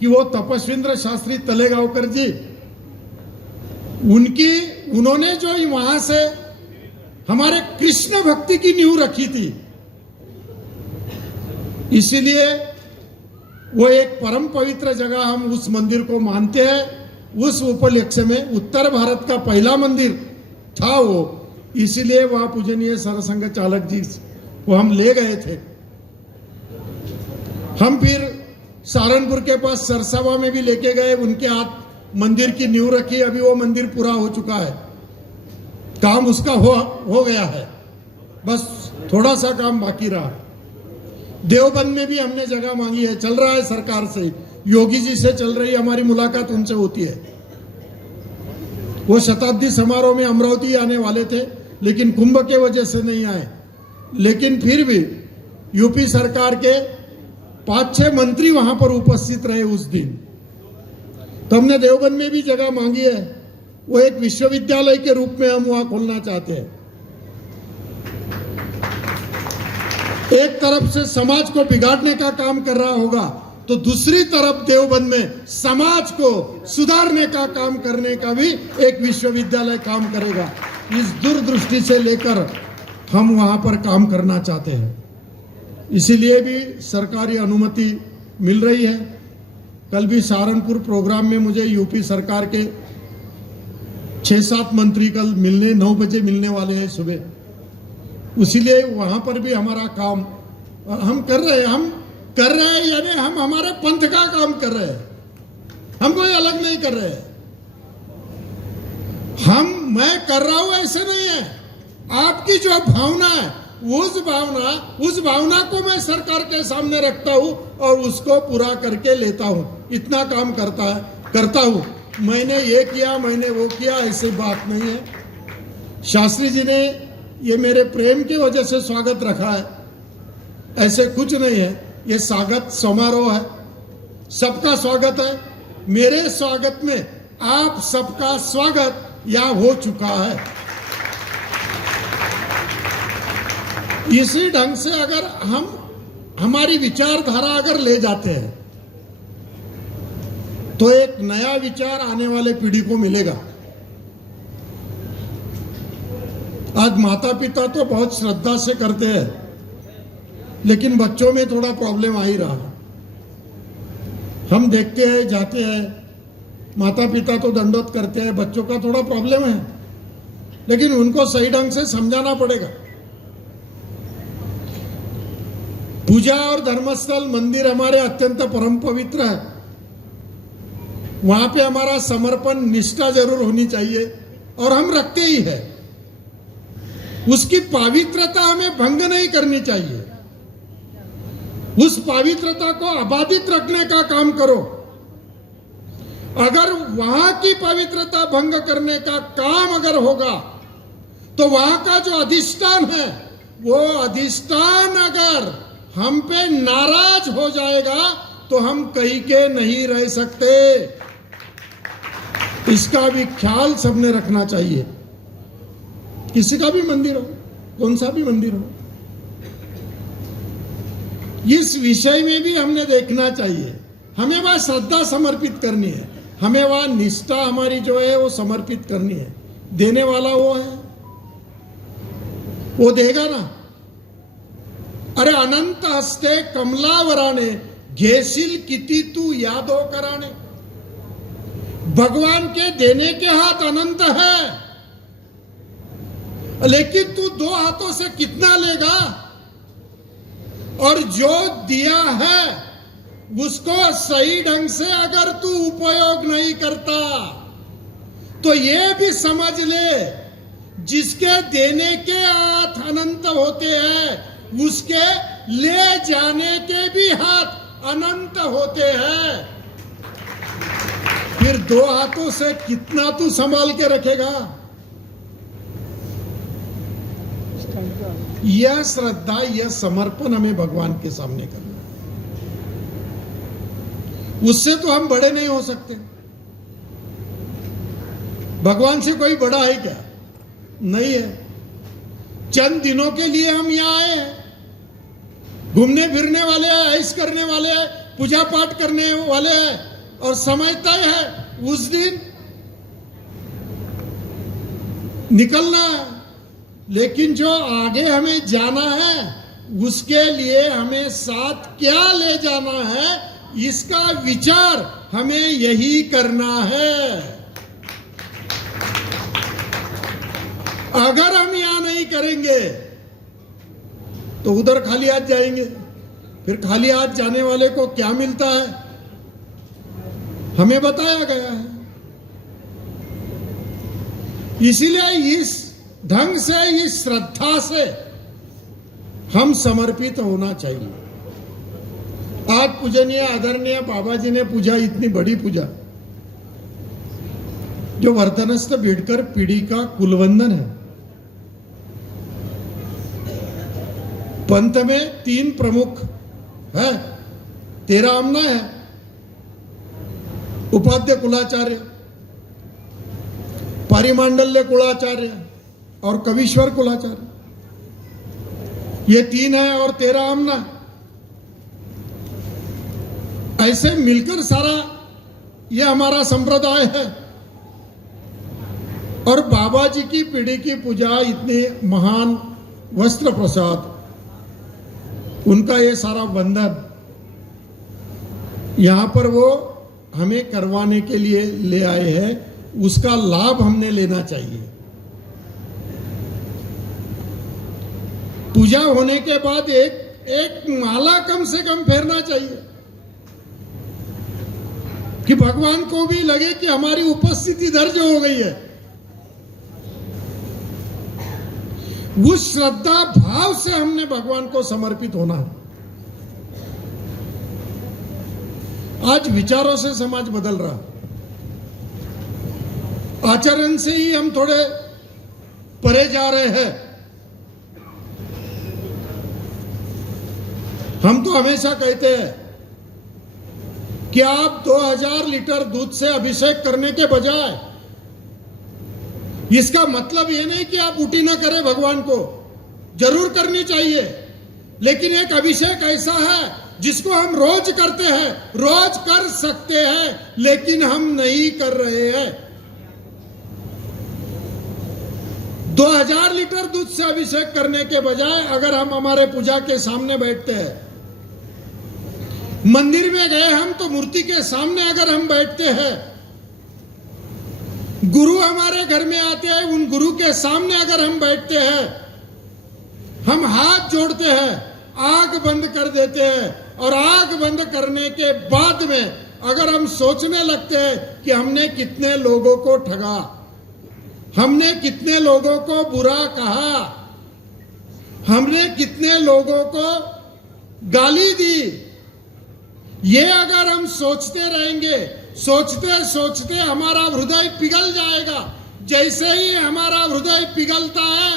कि वो तपस्विंद्र शास्त्री तलेगांवकर जी, उन्होंने जो वहां से हमारे कृष्ण भक्ति की नींव रखी थी, इसीलिए वो एक परम पवित्र जगह हम उस मंदिर को मानते हैं। उस उपलक्ष्य में उत्तर भारत का पहला मंदिर था वो, इसीलिए वहां पूजनीय सरसंघ चालक जी को हम ले गए थे। हम फिर सहारनपुर के पास सरसावा में भी लेके गए, उनके हाथ मंदिर की नींव रखी। अभी वो मंदिर पूरा हो चुका है, काम उसका हो गया है, बस थोड़ा सा काम बाकी रहा। देवबंद में भी हमने जगह मांगी है, चल रहा है सरकार से, योगी जी से चल रही है, हमारी मुलाकात उनसे होती है। वो शताब्दी समारोह में अमरावती आने वाले थे, लेकिन कुंभ के वजह से नहीं आए। लेकिन फिर भी यूपी सरकार के 5-6 मंत्री वहां पर उपस्थित रहे उस दिन। तो हमने देवबंद में भी जगह मांगी है, वो एक विश्वविद्यालय के रूप में हम वहां खोलना चाहते हैं। एक तरफ से समाज को बिगाड़ने का काम कर रहा होगा, तो दूसरी तरफ देवबंद में समाज को सुधारने का काम करने का भी एक विश्वविद्यालय काम करेगा। इस दूरदृष्टि से लेकर हम वहां पर काम करना चाहते हैं, इसीलिए भी सरकारी अनुमति मिल रही है। कल भी सहारनपुर प्रोग्राम में मुझे यूपी सरकार के 6-7 मंत्री कल 9 बजे मिलने वाले हैं सुबह, इसीलिए वहां पर भी हमारा काम हम कर रहे हैं, यानी हम हमारे पंथ का काम कर रहे हैं, हम कोई अलग नहीं कर रहे हैं। मैं कर रहा हूं ऐसे नहीं है, आपकी जो भावना है उस भावना को मैं सरकार के सामने रखता हूं और उसको पूरा करके लेता हूं। इतना काम करता हूं। मैंने ये किया, मैंने वो किया, ऐसी बात नहीं है। शास्त्री जी ने ये मेरे प्रेम की वजह से स्वागत रखा है, ऐसे कुछ नहीं है। ये स्वागत समारोह है, सबका स्वागत है। मेरे स्वागत में आप सबका स्वागत यहां हो चुका है। इसी ढंग से अगर हम हमारी विचारधारा अगर ले जाते हैं, तो एक नया विचार आने वाले पीढ़ी को मिलेगा। आज माता पिता तो बहुत श्रद्धा से करते हैं, लेकिन बच्चों में थोड़ा प्रॉब्लम आ ही रहा। हम देखते हैं, जाते हैं, माता पिता तो दंडोत करते हैं, बच्चों का थोड़ा प्रॉब्लम है, लेकिन उनको सही ढंग से समझाना पड़ेगा। पूजा और धर्मस्थल मंदिर हमारे अत्यंत परम पवित्र है, वहां पे हमारा समर्पण निष्ठा जरूर होनी चाहिए और हम रखते ही है। उसकी पवित्रता हमें भंग नहीं करनी चाहिए, उस पवित्रता को अबाधित रखने का काम करो। अगर वहां की पवित्रता भंग करने का काम अगर होगा, तो वहां का जो अधिष्ठान है, वो अधिष्ठान अगर हम पे नाराज हो जाएगा तो हम कहीं के नहीं रह सकते। इसका भी ख्याल सबने रखना चाहिए। किसी का भी मंदिर हो, कौन सा भी मंदिर हो, इस विषय में भी हमने देखना चाहिए। हमें वहां श्रद्धा समर्पित करनी है, हमें वहां निष्ठा हमारी जो है वो समर्पित करनी है। देने वाला वो है, वो देगा ना। अरे अनंत हस्ते कमलावराने घेसील किती तू यादो कराने। भगवान के देने के हाथ अनंत है, लेकिन तू दो हाथों से कितना लेगा? और जो दिया है उसको सही ढंग से अगर तू उपयोग नहीं करता तो ये भी समझ ले, जिसके देने के हाथ अनंत होते हैं उसके ले जाने के भी हाथ अनंत होते हैं। फिर दो हाथों से कितना तू संभाल के रखेगा? यह श्रद्धा, यह समर्पण हमें भगवान के सामने करना। उससे तो हम बड़े नहीं हो सकते। भगवान से कोई बड़ा है क्या? नहीं है। चंद दिनों के लिए हम यहां आए हैं, घूमने फिरने वाले हैं, ऐश करने वाले हैं, पूजा पाठ करने वाले हैं, और समय तय है, उस दिन निकलना है। लेकिन जो आगे हमें जाना है उसके लिए हमें साथ क्या ले जाना है, इसका विचार हमें यही करना है। अगर हम यहां नहीं करेंगे तो उधर खाली हाथ जाएंगे। फिर खाली हाथ जाने वाले को क्या मिलता है, हमें बताया गया है। इसीलिए इस ढंग से, इस श्रद्धा से हम समर्पित होना चाहिए। आज पूजनीय आदरणीय बाबा जी ने पूजा, इतनी बड़ी पूजा जो वर्धनस्थ बीडकर पीढ़ी का कुलवंदन है। पंथ में 3 प्रमुख है, 13 आमना है, उपाध्य कुलाचार्य, पारिमांडल्य कुलाचार्य और कवीश्वर कुलाचार्य। ये 3 है और 13 आमना। ऐसे मिलकर सारा ये हमारा संप्रदाय है। और बाबा जी की पीढ़ी की पूजा, इतने महान वस्त्र प्रसाद, उनका ये सारा वंदन यहां पर वो हमें करवाने के लिए ले आए हैं, उसका लाभ हमने लेना चाहिए। पूजा होने के बाद एक माला कम से कम फेरना चाहिए कि भगवान को भी लगे कि हमारी उपस्थिति दर्ज हो गई है। उस श्रद्धा भाव से हमने भगवान को समर्पित होना है। आज विचारों से समाज बदल रहा, आचरण से ही हम थोड़े परे जा रहे हैं। हम तो हमेशा कहते हैं कि आप 2000 लीटर दूध से अभिषेक करने के बजाय, इसका मतलब यह नहीं कि आप उल्टी ना करें, भगवान को जरूर करनी चाहिए, लेकिन एक अभिषेक ऐसा है जिसको हम रोज करते हैं, रोज कर सकते हैं, लेकिन हम नहीं कर रहे हैं। 2000 लीटर दूध से अभिषेक करने के बजाय अगर हम हमारे पूजा के सामने बैठते हैं, मंदिर में गए हम तो मूर्ति के सामने अगर हम बैठते हैं, गुरु हमारे घर में आते हैं, उन गुरु के सामने अगर हम बैठते हैं, हम हाथ जोड़ते हैं, आंख बंद कर देते हैं, और आंख बंद करने के बाद में अगर हम सोचने लगते हैं कि हमने कितने लोगों को ठगा, हमने कितने लोगों को बुरा कहा, हमने कितने लोगों को गाली दी, ये अगर हम सोचते रहेंगे, सोचते सोचते हमारा हृदय पिघल जाएगा। जैसे ही हमारा हृदय पिघलता है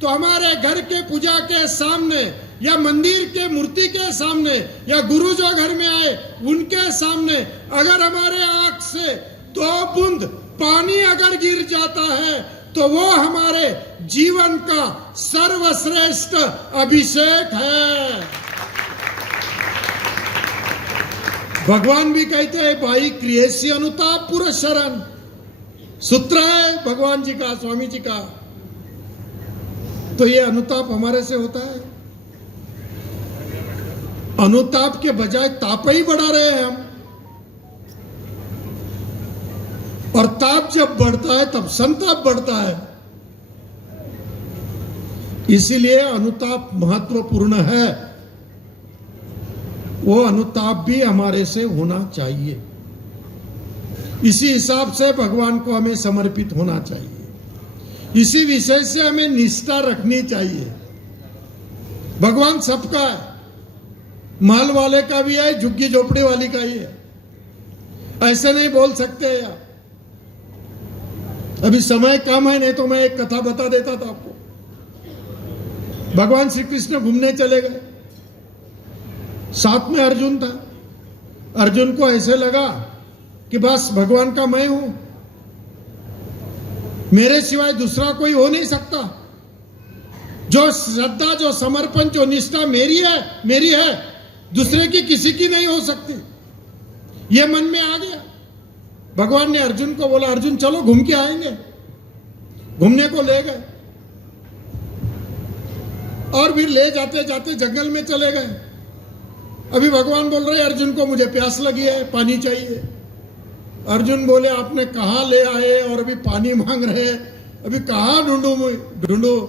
तो हमारे घर के पूजा के सामने या मंदिर के मूर्ति के सामने या गुरु जो घर में आए उनके सामने अगर हमारे आंख से 2 बूंद पानी अगर गिर जाता है तो वो हमारे जीवन का सर्वश्रेष्ठ अभिषेक है। भगवान भी कहते हैं भाई क्रियसी अनुताप पुर शरण, सूत्र है भगवान जी का, स्वामी जी का। तो ये अनुताप हमारे से होता है? अनुताप के बजाय ताप ही बढ़ा रहे हैं हम। और ताप जब बढ़ता है तब संताप बढ़ता है। इसीलिए अनुताप महत्वपूर्ण है। वो अनुताप भी हमारे से होना चाहिए। इसी हिसाब से भगवान को हमें समर्पित होना चाहिए। इसी विषय से हमें निष्ठा रखनी चाहिए। भगवान सबका है, महल वाले का भी है, झुग्गी झोपड़ी वाली का ही है। ऐसे नहीं बोल सकते यार। अभी समय कम है, नहीं तो मैं एक कथा बता देता था आपको। भगवान श्री कृष्ण घूमने चले गए, साथ में अर्जुन था। अर्जुन को ऐसे लगा कि बस भगवान का मैं हूं, मेरे सिवाय दूसरा कोई हो नहीं सकता। जो श्रद्धा, जो समर्पण, जो निष्ठा मेरी है, दूसरे की किसी की नहीं हो सकती। ये मन में आ गया। भगवान ने अर्जुन को बोला, अर्जुन चलो घूम के आएंगे। घूमने को ले गए और फिर ले जाते जाते जंगल में चले गए। अभी भगवान बोल रहे अर्जुन को मुझे प्यास लगी है, पानी चाहिए। अर्जुन बोले आपने कहां ले आए और अभी पानी मांग रहे हैं, अभी कहां ढूंढूं।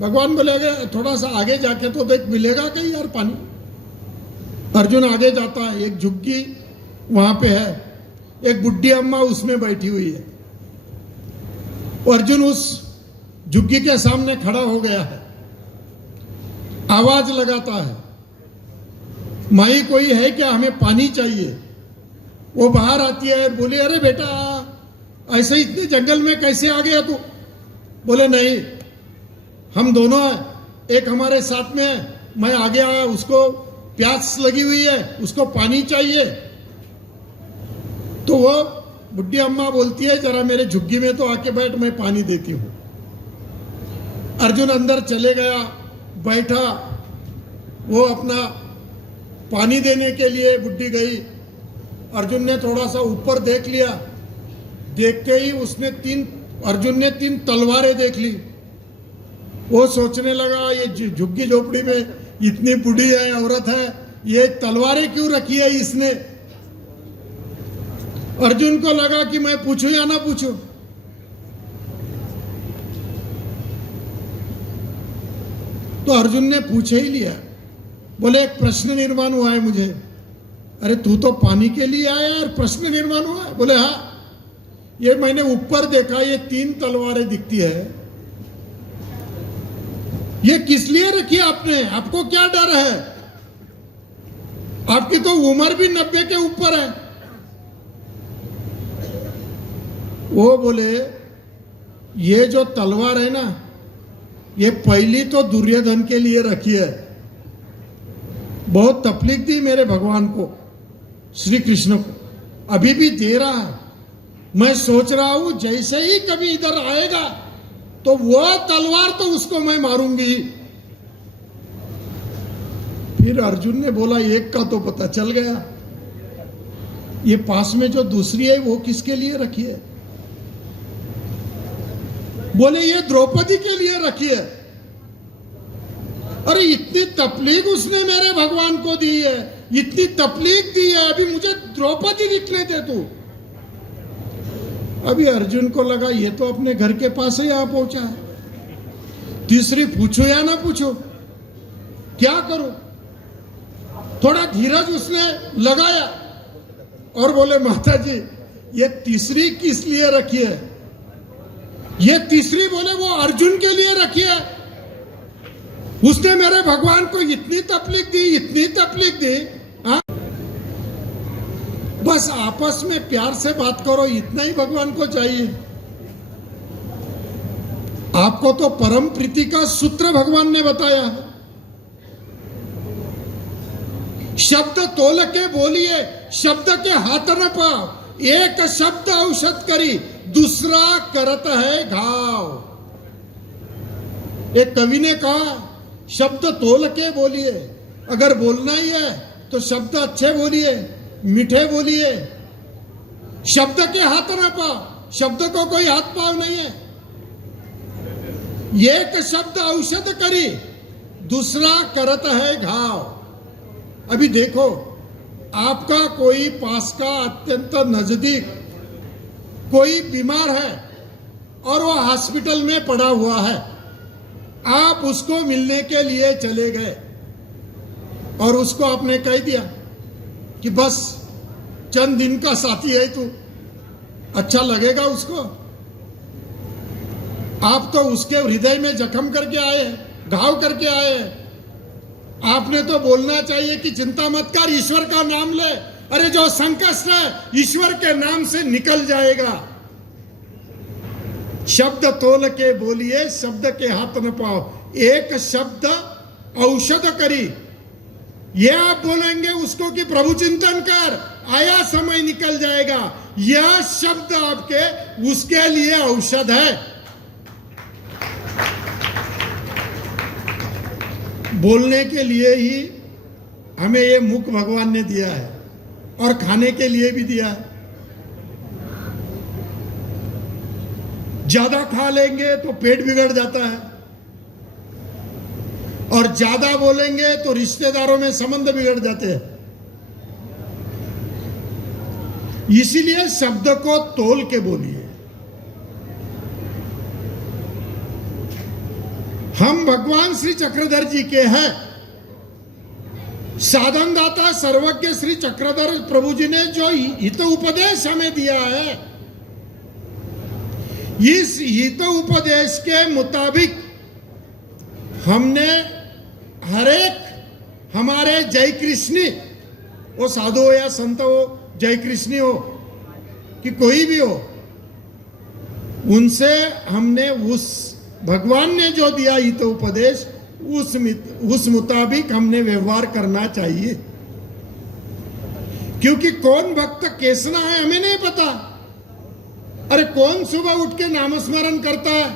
भगवान बोले थोड़ा सा आगे जाके तो देख मिलेगा कहीं यार पानी। अर्जुन आगे जाता है, एक झुग्गी वहां पे है, एक बुढ़ी अम्मा उसमें बैठी हुई है। अर्जुन उस झुग्गी के सामने खड़ा हो गया है, आवाज लगाता है, माई कोई है क्या, हमें पानी चाहिए। वो बाहर आती है, बोले अरे बेटा ऐसे इतने जंगल में कैसे आ गया तू? बोले नहीं, हम दोनों हैं, एक हमारे साथ में है, मैं आगे आया, उसको प्यास लगी हुई है, उसको पानी चाहिए। तो वो बुढ़ी अम्मा बोलती है जरा मेरे झुग्गी में तो आके बैठ, मैं पानी देती हूं। अर्जुन अंदर चले गया, बैठा, वो अपना पानी देने के लिए बुढ़ी गई। अर्जुन ने थोड़ा सा ऊपर देख लिया, देखते ही अर्जुन ने 3 तलवारें देख ली। वो सोचने लगा ये झुग्गी झोपड़ी में इतनी बूढ़ी है, औरत है, ये तलवारें क्यों रखी है इसने? अर्जुन को लगा कि मैं पूछूं या ना पूछूं। तो अर्जुन ने पूछे ही लिया। बोले एक प्रश्न निर्माण हुआ है मुझे। अरे तू तो पानी के लिए आया और प्रश्न निर्माण हुआ है? बोले हाँ, ये मैंने ऊपर देखा, ये 3 तलवारें दिखती है, ये किस लिए रखी आपने? आपको क्या डर है? आपकी तो उम्र भी 90 के ऊपर है। वो बोले ये जो तलवार है ना, ये पहली तो दुर्योधन के लिए रखी है, बहुत तकलीफ दी मेरे भगवान को, श्री कृष्ण को, अभी भी दे रहा है। मैं सोच रहा हूं जैसे ही कभी इधर आएगा तो वो तलवार तो उसको मैं मारूंगी। फिर अर्जुन ने बोला एक का तो पता चल गया, ये पास में जो दूसरी है वो किसके लिए रखी है? बोले ये द्रौपदी के लिए रखी है। अरे इतनी तकलीफ उसने मेरे भगवान को दी है, इतनी तकलीफ दी है, अभी मुझे द्रौपदी दिखने दे तू। अभी अर्जुन को लगा ये तो अपने घर के पास ही यहां पहुंचा है, तीसरी पूछो या ना पूछो, क्या करो? थोड़ा धीरज उसने लगाया और बोले माता जी ये तीसरी किस लिए रखी है? ये तीसरी बोले वो अर्जुन के लिए रखी है, उसने मेरे भगवान को इतनी तकलीफ दी, इतनी तकलीफ दी। हाँ? बस आपस में प्यार से बात करो, इतना ही भगवान को चाहिए। आपको तो परम प्रीति का सूत्र भगवान ने बताया है। शब्द तोल के बोलिए, शब्द के हाथ न पाओ। एक शब्द औषध करी, दूसरा करत है घाव। एक कवि ने कहा शब्द तोल के बोलिए, अगर बोलना ही है तो शब्द अच्छे बोलिए, मीठे बोलिए। शब्द के हाथ न पाओ, शब्द को कोई हाथ पाव नहीं है। एक शब्द औषध करी, दूसरा करत है घाव। अभी देखो, आपका कोई पास का अत्यंत नजदीक कोई बीमार है और वो हॉस्पिटल में पड़ा हुआ है, आप उसको मिलने के लिए चले गए और उसको आपने कह दिया कि बस चंद दिन का साथी है तू, अच्छा लगेगा उसको? आप तो उसके हृदय में जख्म करके आए, घाव करके आए। आपने तो बोलना चाहिए कि चिंता मत कर, ईश्वर का नाम ले। अरे जो संकट है ईश्वर के नाम से निकल जाएगा। शब्द तोल के बोलिए, शब्द के हाथ न पाओ। एक शब्द औषध करी, ये आप बोलेंगे उसको कि प्रभु चिंतन कर, आया समय निकल जाएगा। यह शब्द आपके उसके लिए औषध है। बोलने के लिए ही हमें ये मुख भगवान ने दिया है और खाने के लिए भी दिया है। ज्यादा खा लेंगे तो पेट बिगड़ जाता है और ज्यादा बोलेंगे तो रिश्तेदारों में संबंध बिगड़ जाते हैं। इसीलिए शब्द को तोल के बोलिए। हम भगवान श्री चक्रधर जी के हैं। साधन दाता सर्वज्ञ श्री चक्रधर प्रभु जी ने जो हित उपदेश हमें दिया है, इस हित उपदेश के मुताबिक हमने हरेक हमारे जय कृष्णी, वो साधु हो या संत हो, जय कृष्णी हो कि कोई भी हो, उनसे हमने उस भगवान ने जो दिया हित उपदेश उस मुताबिक हमने व्यवहार करना चाहिए। क्योंकि कौन भक्त कैसना है हमें नहीं पता। अरे कौन सुबह उठ के नामस्मरण करता है,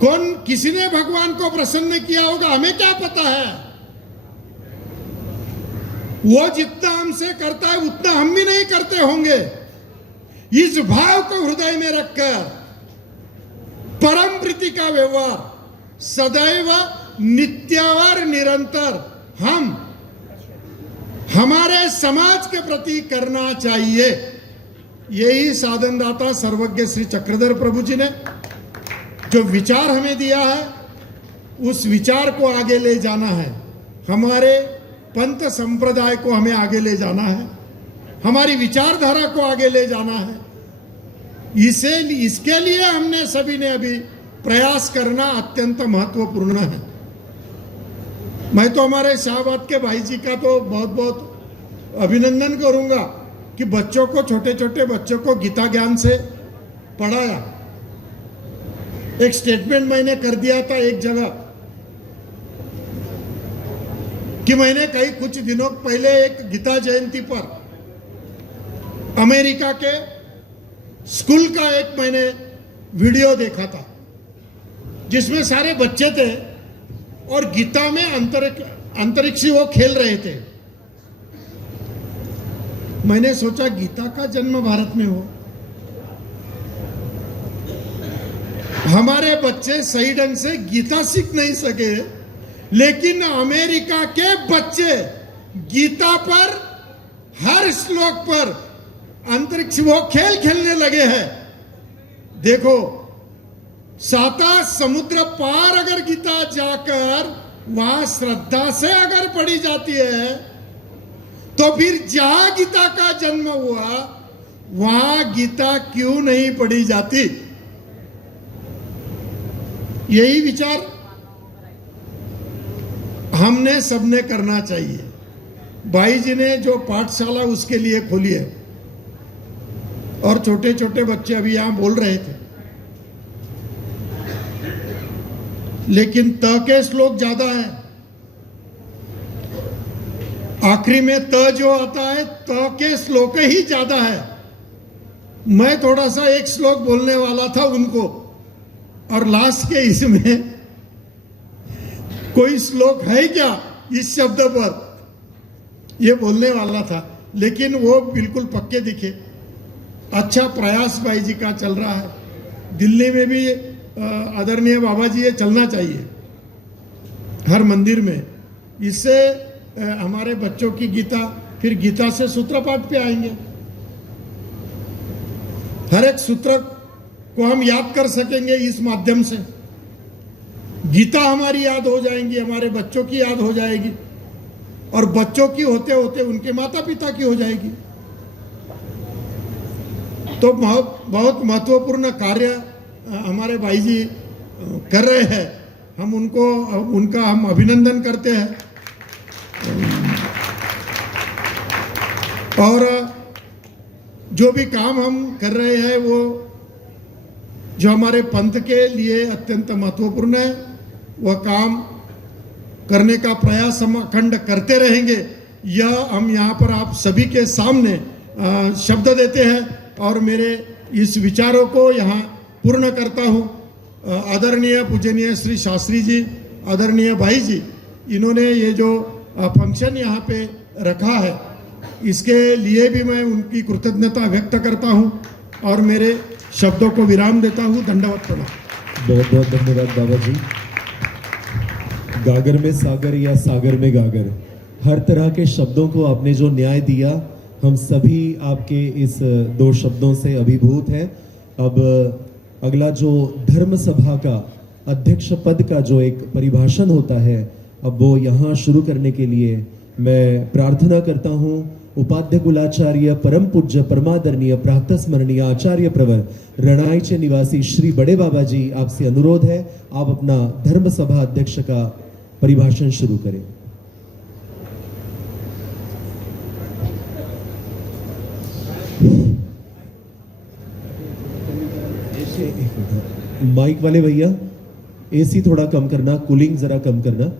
कौन किसी ने भगवान को प्रसन्न किया होगा, हमें क्या पता है। वो जितना हमसे करता है उतना हम भी नहीं करते होंगे। इस भाव को हृदय में रखकर परम प्रीति का व्यवहार सदैव नित्य और निरंतर हम हमारे समाज के प्रति करना चाहिए। यही साधन दाता सर्वज्ञ श्री चक्रधर प्रभु जी ने जो विचार हमें दिया है, उस विचार को आगे ले जाना है। हमारे पंथ संप्रदाय को हमें आगे ले जाना है, हमारी विचारधारा को आगे ले जाना है। इसके लिए हमने सभी ने अभी प्रयास करना अत्यंत महत्वपूर्ण है। मैं तो हमारे शाहबाद के भाई जी का तो बहुत बहुत अभिनंदन करूंगा कि बच्चों को, छोटे छोटे बच्चों को गीता ज्ञान से पढ़ाया। एक स्टेटमेंट मैंने कर दिया था एक जगह कि मैंने कई कुछ दिनों पहले एक गीता जयंती पर अमेरिका के स्कूल का एक मैंने वीडियो देखा था जिसमें सारे बच्चे थे और गीता में अंतरिक्षी वो खेल रहे थे। मैंने सोचा गीता का जन्म भारत में हो, हमारे बच्चे सही ढंग से गीता सीख नहीं सके, लेकिन अमेरिका के बच्चे गीता पर हर श्लोक पर अंतरिक्ष वो खेल खेलने लगे हैं। देखो, 7 समुद्र पार अगर गीता जाकर वहां श्रद्धा से अगर पढ़ी जाती है तो फिर जहां गीता का जन्म हुआ वहां गीता क्यों नहीं पढ़ी जाती। यही विचार हमने सबने करना चाहिए। भाई जी ने जो पाठशाला उसके लिए खोली है और छोटे छोटे बच्चे अभी यहां बोल रहे थे, लेकिन त के श्लोक ज्यादा है। आखिरी में त जो आता है, त के श्लोक ही ज्यादा है। मैं थोड़ा सा एक श्लोक बोलने वाला था उनको, और लास्ट के इसमें कोई श्लोक है क्या इस शब्द पर, ये बोलने वाला था, लेकिन वो बिल्कुल पक्के दिखे। अच्छा प्रयास भाई जी का चल रहा है। दिल्ली में भी आदरणीय बाबा जी ये चलना चाहिए हर मंदिर में। इससे हमारे बच्चों की गीता, फिर गीता से सूत्र पाठ पे आएंगे। हर एक सूत्र को हम याद कर सकेंगे इस माध्यम से। गीता हमारी याद हो जाएंगी, हमारे बच्चों की याद हो जाएगी, और बच्चों की होते होते उनके माता पिता की हो जाएगी। तो बहुत महत्वपूर्ण कार्य हमारे भाई जी कर रहे हैं। हम उनका हम अभिनंदन करते हैं। और जो भी काम हम कर रहे हैं वो जो हमारे पंथ के लिए अत्यंत महत्वपूर्ण है, वह काम करने का प्रयास हम अखंड करते रहेंगे। यह हम यहाँ पर आप सभी के सामने शब्द देते हैं, और मेरे इस विचारों को यहाँ पूर्ण करता हूँ। आदरणीय पूजनीय श्री शास्त्री जी, आदरणीय भाई जी, इन्होंने ये जो फंक्शन यहाँ पे रखा है, इसके लिए भी मैं उनकी कृतज्ञता व्यक्त करता हूँ और मेरे शब्दों को विराम देता हूँ। दंडवत प्रणाम। बहुत बहुत धन्यवाद बाबा जी। गागर में सागर या सागर में गागर, हर तरह के शब्दों को आपने जो न्याय दिया, हम सभी आपके इस दो शब्दों से अभिभूत हैं। अब अगला जो धर्म सभा का अध्यक्ष पद का जो एक परिभाषण होता है, अब वो यहाँ शुरू करने के लिए मैं प्रार्थना करता हूँ उपाध्याय कुलाचार्य परम पूज्य परमादरणीय प्रातः स्मरणीय आचार्य प्रवर रणाईचे निवासी श्री बड़े बाबा जी, आपसे अनुरोध है आप अपना धर्म सभा अध्यक्ष का परिभाषण शुरू करें। माइक वाले भैया एसी थोड़ा कम करना, कूलिंग जरा कम करना।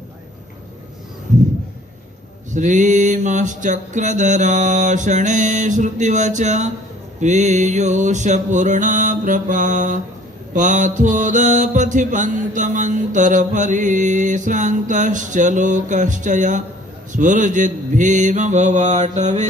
श्रीमश्चक्रधराशणे श्रुतिवच पीयूषपूर्णा प्रपा पाथोदपथि पन्तमन्तरपरिश्रान्तश्च लोकश्च या स्फुरजिद्भीमभवाटवे।